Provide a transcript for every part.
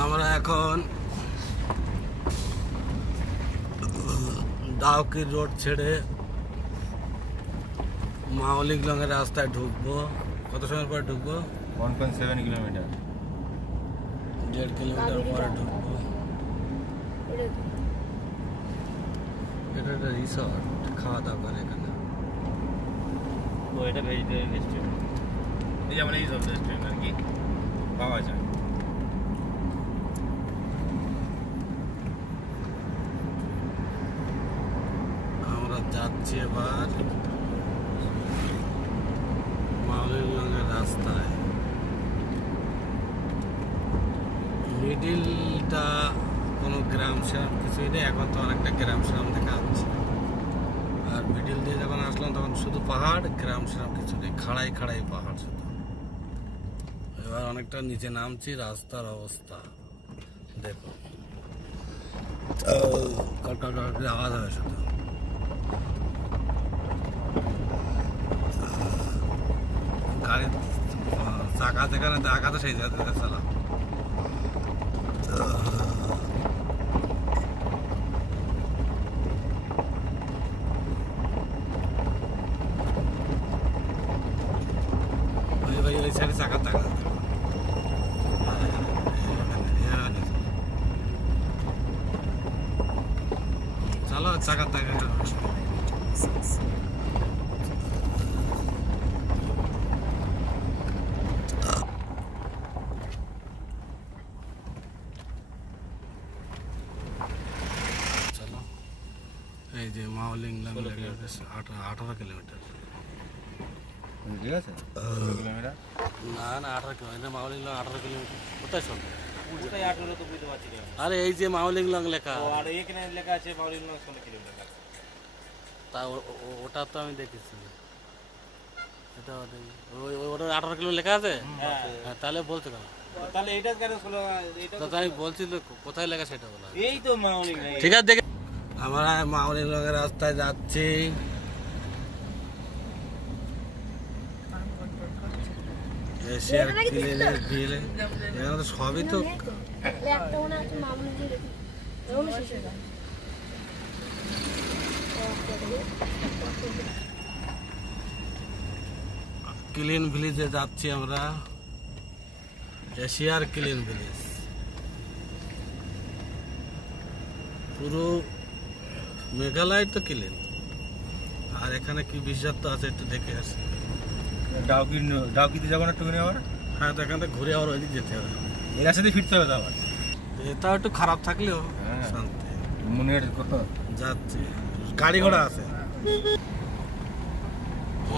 আমরা এখন ডাউকি রোড ছেড়ে মাওলিংলং এর রাস্তায় ঢুকবো। কত সময় পরে ঢুকবো? 1.7 কিলোমিটার, 1.5 কিলোমিটার পরে ঢুকবো। এটা একটা রিসর্ট, খাওয়া দাওয়া করে এখানে। ও এটা ভেজিটেরিয়ান রেস্টুরেন্ট, এই যেমন এই সব রেস্টুরেন্ট আর কি পাওয়া যায়। আমরা যাচ্ছি এবার মাওলিংলং এর রাস্তায়। মিডিলটা কোনো গ্রাম সেরাম কিছুই নেই, এখন তো অনেকটা গ্রাম সেরাম দেখা যাচ্ছে। আর মিডিল দিয়ে যখন আসলাম তখন শুধু পাহাড়, গ্রাম সেরাম কিছু নেই, খাড়াই খাড়াই পাহাড় শুধু। এবার অনেকটা নিচে নামছি, রাস্তার অবস্থা দেখো, কটকট করে আওয়াজ হবে শুধু। গাড়ির চাকা যেখানে দেখা তো সেই জায়গাতে চালাম। ভাই ওই সাইডে চাকা দেখা চলো, চাকা দেখা এই যে মাওলিংলং 18 কিলোমিটার। ঠিক আছে, কিলোমিটার না না 18 কিলোমিটার, মাওলিংলং 18 কিলোমিটার। কোথায় শোন? ওটাই 18 তো বুঝতে পারছি না। আরে এই যে মাওলিংলং লেখা, ও আর এখানে লেখা আছে মাওলিংলং 16 কিলোমিটার। তা ওটা তো আমি দেখেছি, এটা ওটা 18 কিলো লেখা আছে। হ্যাঁ, তাহলে বলছো কেন? তাহলে এইটা কেন 16? এইটা তো আমি বলছি তো কোথায় লেখা সেটা বলা। এই তো মাওলিংলং। ঠিক আছে, দেখে আমরা মাওলিংলং এর রাস্তায় যাচ্ছি। এশিয়ার ক্লিনের বিল, এখানে তো সবই তো ক্লিন ভিলেজে যাচ্ছি আমরা, এশিয়ার ক্লিন ভিলেজ। পুরো মেঘালয় তো ক্লিন, আর এখানে কি বিষাক্ত আছে একটু দেখে আসি। ডাউকিতে যাবো না একটুখানি আবার? হ্যাঁ, তো এখান থেকে ঘুরে আবার ওইদিক যেতে হবে, এর সাথে ফিরতে হবে তো আবার। এটা একটু খারাপ থাকলেও হ্যাঁ। শান্তি। মনের কত যাচ্ছি, গাড়ি ঘোড়া আছে।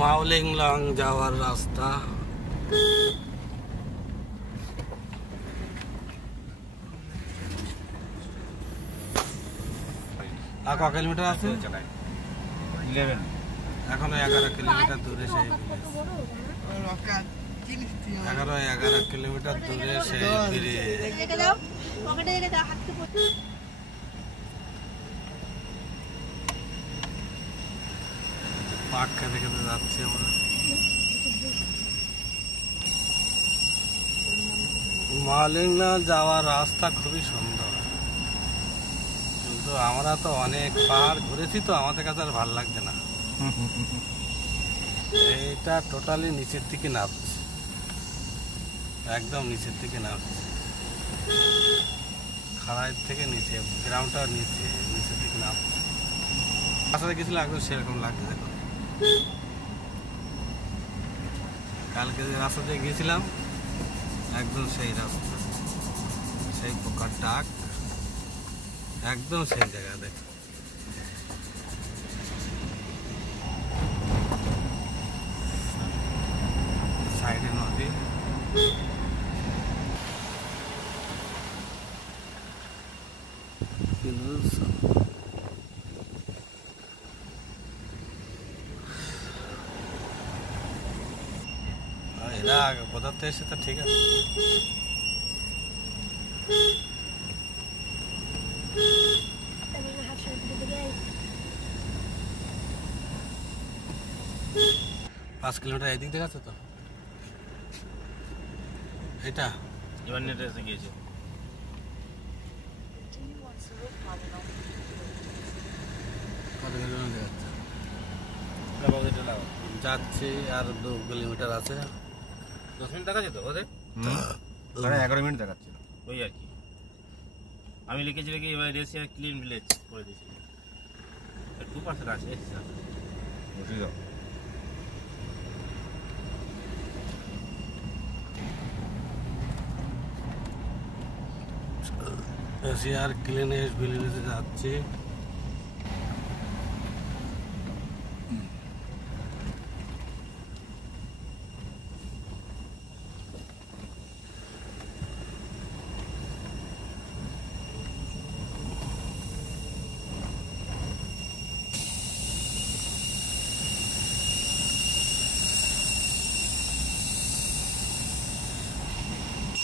মাওলিংলং যাওয়ার রাস্তা। আর ক কিলোমিটার আছে? 11। এখনো 11 কিলোমিটার দূরে সেই 11 কিলোমিটার দূরে সেই ব্রিজ। পাক খেতে খেতে যাচ্ছি আমরা। মাওলিংলং যাওয়ার রাস্তা খুবই সুন্দর, কিন্তু আমরা তো অনেক পাহাড় ঘুরেছি, তো আমাদের কাছে আর ভালো লাগছে না। এইটা টোটালি নিচের দিকে নামছে, একদম নিচের দিকে নামছে, খাড়াই থেকে নিচে, গ্রাউন্ডটা নিচের দিকে নামছে। রাস্তাতে গেছিলাম একদম সেরকম লাগছে। দেখো কালকে যে রাস্তা দিয়ে গিয়েছিলাম একদম সেই রাস্তা, সেই পোকার ডাক, একদম সেই জায়গা। দেখো সাইডে নদী, এরা কোথার থেকে এসে তো ঠিক আছে। পাঁচ কিলোমিটার এই দিক থেকে আছে তো, এটা এবার নেটে এসে গিয়েছে। কত কিলোমিটার যাচ্ছে? লাগাও এটা লাগাও। যাচ্ছি আর 2 কিলোমিটার আছে। 10 মিনিট দেখাচ্ছে তো ওদের? মানে 11 মিনিট দেখাচ্ছিল। ওই আর কি। আমি লিখেছি কি এবার রেসিয়ার ক্লিন ভিলেজ করে দিয়েছি। 2% আছে এক্সট্রা। বসে যাও। এশিয়ার ক্লিনেস্ট ভিলেজে যাচ্ছি।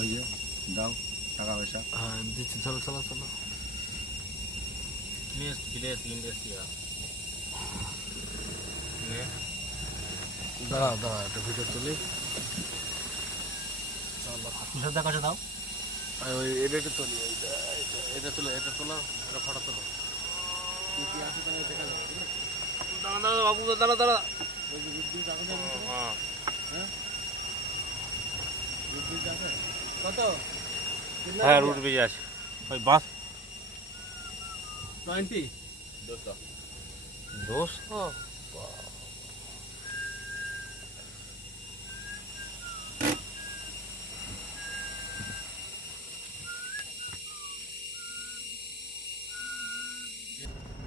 ওই যে দাও টাকা পয়সা। হ্যাঁ দিচ্ছি, চলো চলো চলো। ক্লিনেস্ট ভিলেজ ইন্ডাস্ট্রিয়া। দাঁড়াও দাঁড়াও, একটা ভিডিও তুলি। চলো কিসব দেখাচ্ছে দাও? ওই এটা তুলি, এটা তুলো, এটা তোলো, এটা ফটো তোলো। কি কি আছে তাহলে দেখা যাবে, ঠিক আছে? দাঁড়া দাঁড়া বাবু, দাঁড়া দাঁড়া। ওই যে রুট ব্রিজ আছে না? হ্যাঁ হ্যাঁ রুট ব্রিজ আছে কত? হ্যাঁ রুট ব্রিজ আছে। ওই বাস 20 200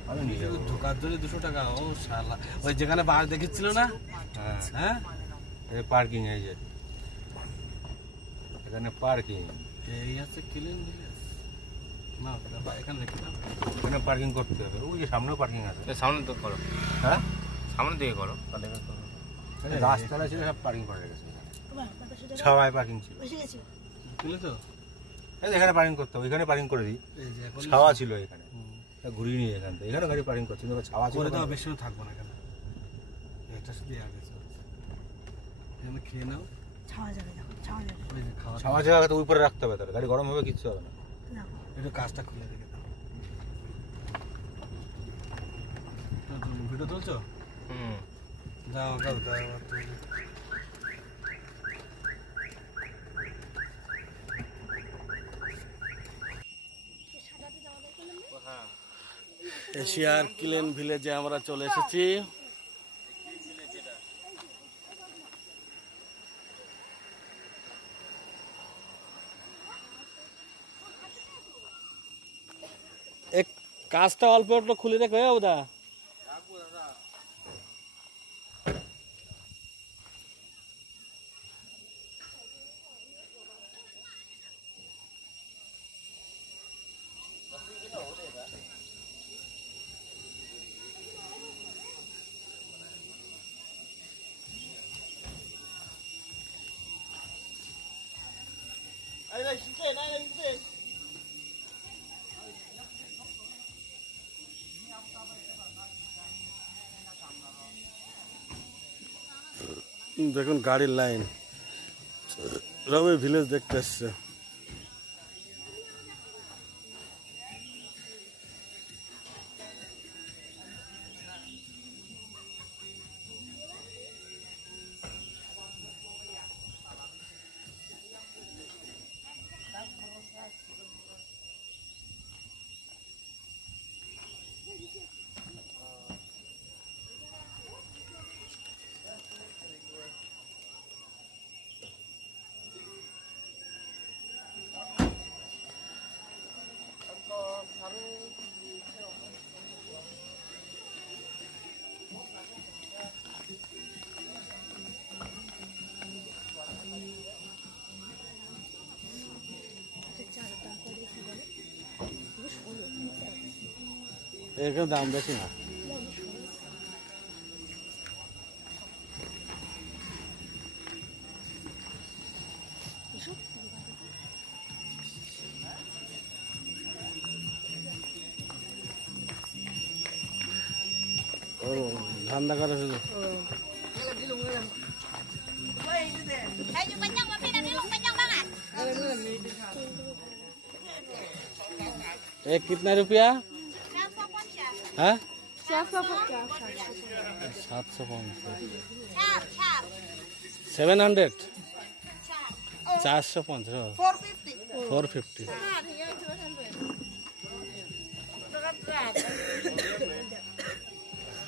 আমি নিয়ে যাবো। ঢোকার জন্য 200 টাকা। ও শালা, ওই যেখানে বাস দেখেছিল না? হ্যাঁ হ্যাঁ এই পার্কিং এই যে এখানে পার্কিং, এই আছে ক্লিন ভিলেজ না? এখানে দেখি না, এখানে পার্কিং করতে হবে। ওই যে সামনেও পার্কিং আছে। সামনে তো করো, হ্যাঁ সামনে দিকে করো। রাস্তাটা ছিল সব পার্কিং করে রেখেছে। সবাই পার্কিং ছিল। তুলে তো এই যে এখানে পার্কিং করতে হবে, এখানে পার্কিং করে দিই। এই যে এখন ছাওয়া ছিল এখানে, ঘুরিয়ে নিয়ে এখান থেকে এখানে গাড়ি পার্কিং করছে, কিন্তু ছাওয়া ছিল। করে দাও, বেশি থাকবো না কেন? এটা শুধু আগে চলছে। এখানে খেয়ে নাও। ওই যে খাওয়া ছাওয়া জায়গা তো উপরে রাখতে হবে, তাহলে গাড়ি গরম হবে, কিচ্ছু হবে না। একটু কাজটা খুলে রেখে দাও। ভিডিও তুলছো? হুম যাও দাও দাও। এশিয়ার ক্লিন ভিলেজে আমরা চলে এসেছি। এক কাজটা অল্প একটু খুলে রেখে ওদা। দেখুন গাড়ির লাইন, রবি ভিলেজ দেখতে এসছে। এখানে দাম বেশি না। ধান্দা করে শুধু। Bánh nhau mà phi là đi lùng bánh nhau băng à? एक कितना रुपया है? 700 450 450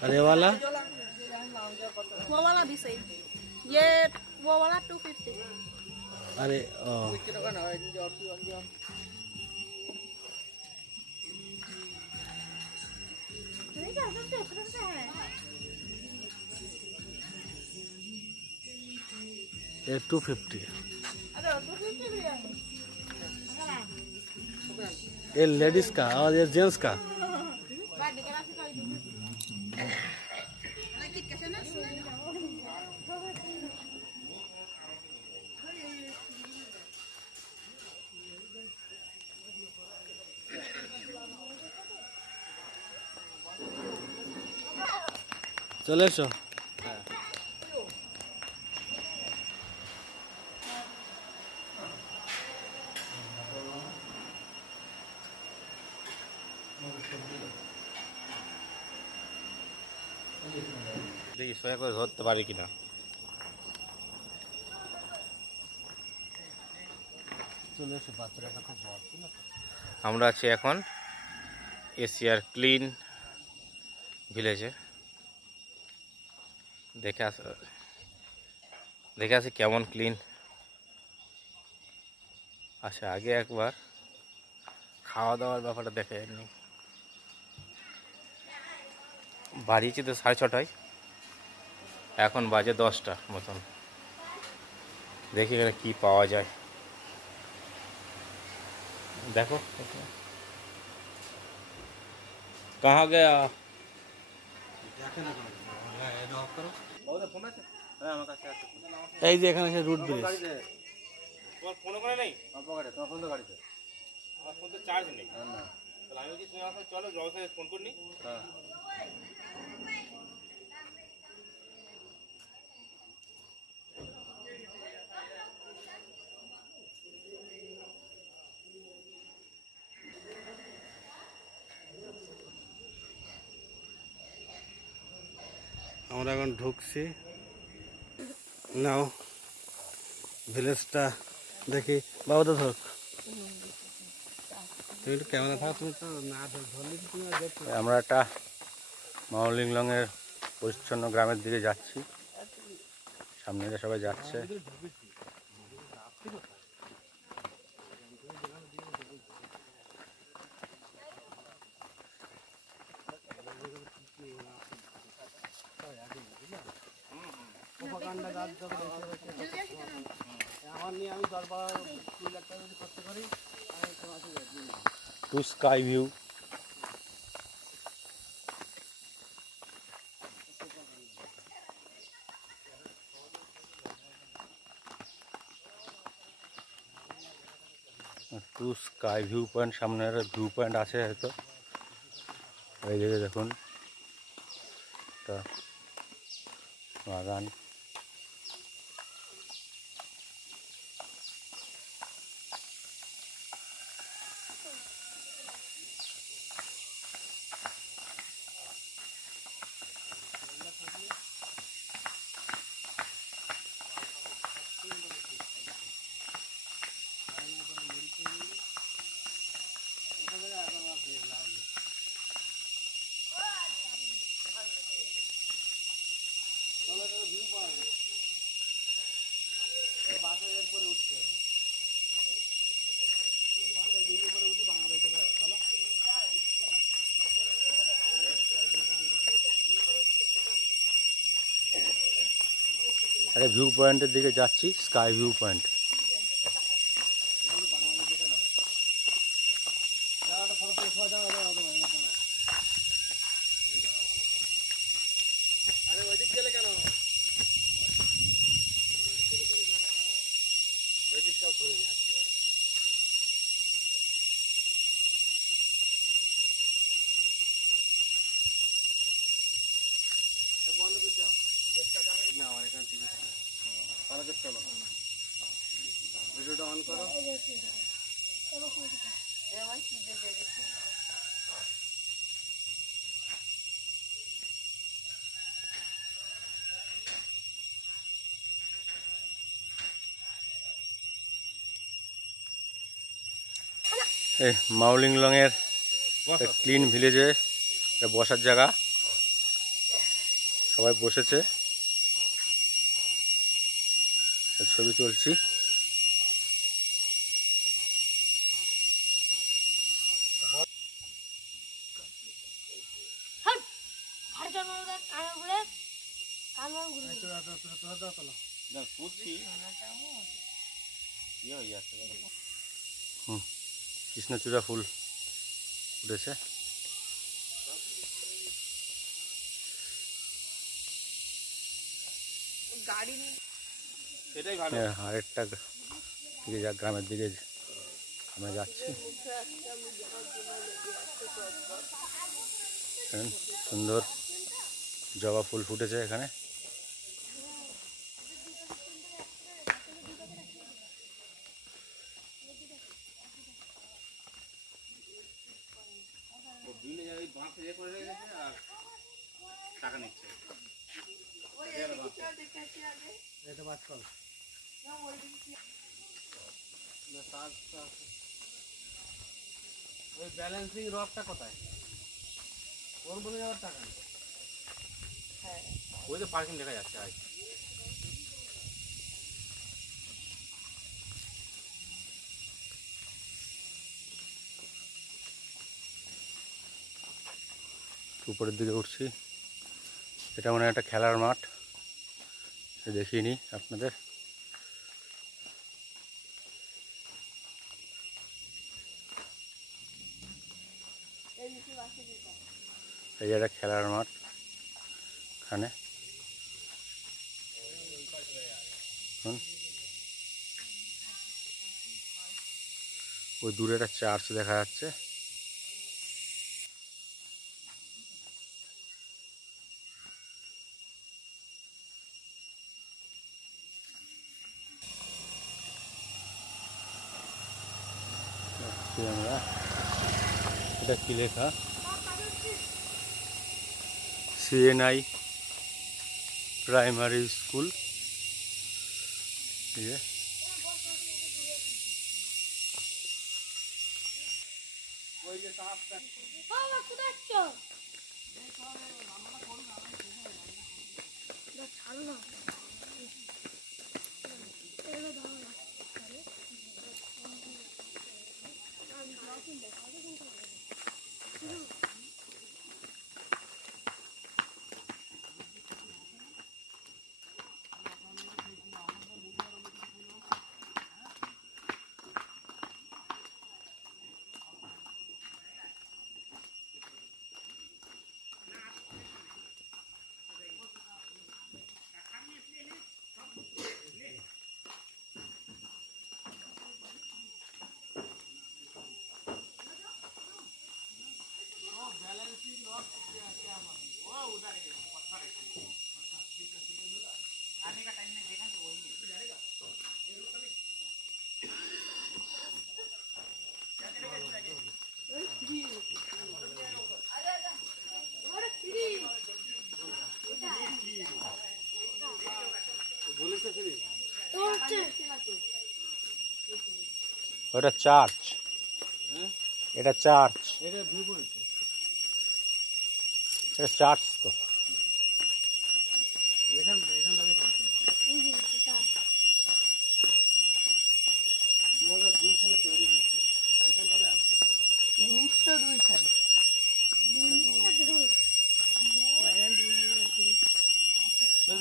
अरे वाला वो वाला भी सही। ये वो वाला 250। अरे ये 250 ये लेडीज का और ये जेंट्स का। চলে এসো। দেখি সোয়া করে ধরতে পারি কিনা। চলে এসো, বাচ্চারা খুব বড়। আমরা আছি এখন এশিয়ার ক্লিন ভিলেজে। দেখে আসি কেমন ক্লিন। আচ্ছা, আগে একবার খাওয়া দাওয়ার ব্যাপারটা দেখে যায়নি। বাড়িয়েছি তো 6:30, এখন বাজে 10টা মতন। দেখি এখানে কী পাওয়া যায়। দেখো कहाँ गया? এই যে এখানে রুট ব্রিজ। তোমার ফোন করে নেই? তোমার ফোন তো গাড়িতে। আমার ফোন তো চার্জ নেই। তাহলে আমি বলছি তুমি আমার সাথে চলো, জল থেকে ফোন করিনি। হ্যাঁ, আমরা এখন ঢুকছি। নাও ভিলেজটা দেখি। বাবা তো ধর, তুমি একটু ক্যামেরা থাক, তুমি তো না ধরলে তুমি আর দেখতে। আমরা একটা মাওলিংলংয়ের পরিচ্ছন্ন গ্রামের দিকে যাচ্ছি। সামনে দিয়ে সবাই যাচ্ছে। To sky view. To sky view point, সামনের ভিউ পয়েন্ট আছে হয়তো। এই দিকে দেখুন একটা বাগান। আরে ভিউ পয়েন্টের দিকে যাচ্ছি, স্কাই ভিউ পয়েন্ট। আরে ওইদিক গেলে কেন? ওইদিক সব ঘুরে নিয়ে আসতে হবে। বন্ধ করে যাও না, আমার এখানে টিভি ভালো করে চলো। ভিডিওটা অন করো। এই মাউলিংলং এর ক্লিন ভিলেজে বসার জায়গা, সবাই বসেছে, ছবি তুলছি। কৃষ্ণচূড়া ফুল ফুটেছে। আরেকটা দিকে গ্রামের দিকে আমরা যাচ্ছি। সুন্দর জবা ফুল ফুটেছে এখানে। ওই ব্যালেন্সিং রকটা কোথায়? ওর বলে যাওয়ার টাকা নেই। ওই তো পার্কিং দেখা যাচ্ছে। উপরের দিকে উঠছি। এটা মনে হয় একটা খেলার মাঠ, দেখিনি আপনাদের। এই একটা খেলার মাঠ এখানে। ওই দূরে একটা চার্চ দেখা যাচ্ছে। আমরা এটা কি লেখা? CNI primary school. ঠিক আছে, ওটা চার্চ। এটা চার্চ, এটা চার্চ তো।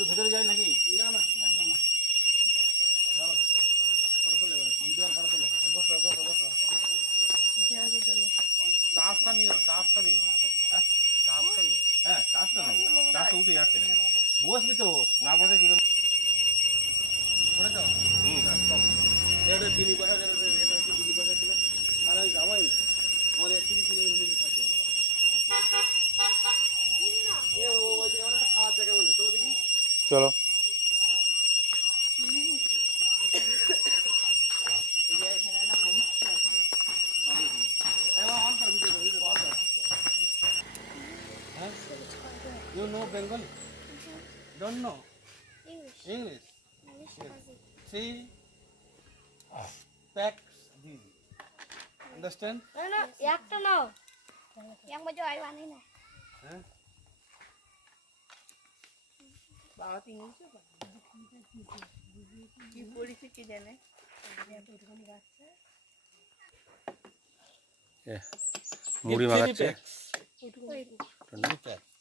ভেতরে যায় নাকি? চার্জটা নিও, চার্জটা নিও। হ্যাঁ, চার্জটা নিও। হ্যাঁ, চাষটা নেবো। চাষটা উঠে যাচ্ছে না, বসবি তো না বসে কি করে? এটা বিলি পয়সা, এটা হচ্ছে বিলি পয়সা ছিল। আর আমি যাবোই না, আমাদের একটু কিনে নিয়ে থাকি আমরা। ওই যে একটা খাওয়ার জায়গা বলে, চলো দেখি। চলো। know Bengali? Don't know English. English? English basic. See, packs these. Understand? No, একটা নাও। yang baju Aiwan ini. Huh? বাবা তো ইংলিশও পারে কি পড়েছে কি জানে মুড়ি মাখাচ্ছে Three packs.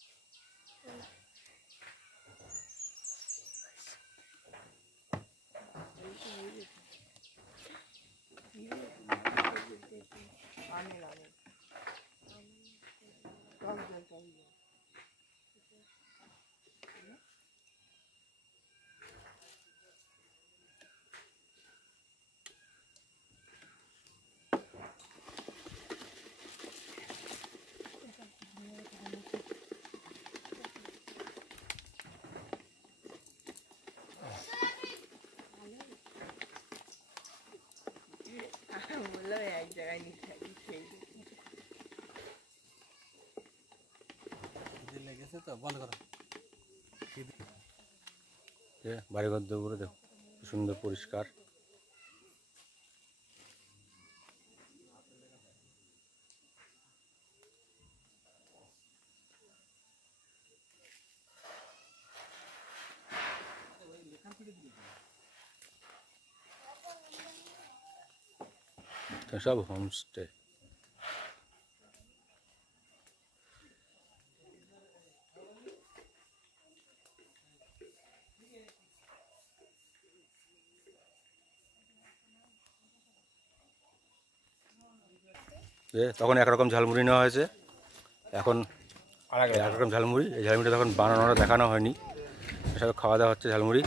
বললো এক জায়গায় নিচে খেয়ে খিদে লেগেছে তো বন্ধ করো। বাড়িঘর দৌড়ে দেখো কি সুন্দর পরিষ্কার। সব হোমস্টে। তখন একরকম ঝালমুড়ি নেওয়া হয়েছে, এখন একরকম ঝালমুড়ি। এই ঝালমুড়িটা তখন বানানোটা দেখানো হয়নি, সব খাওয়া দাওয়া হচ্ছে ঝালমুড়ি।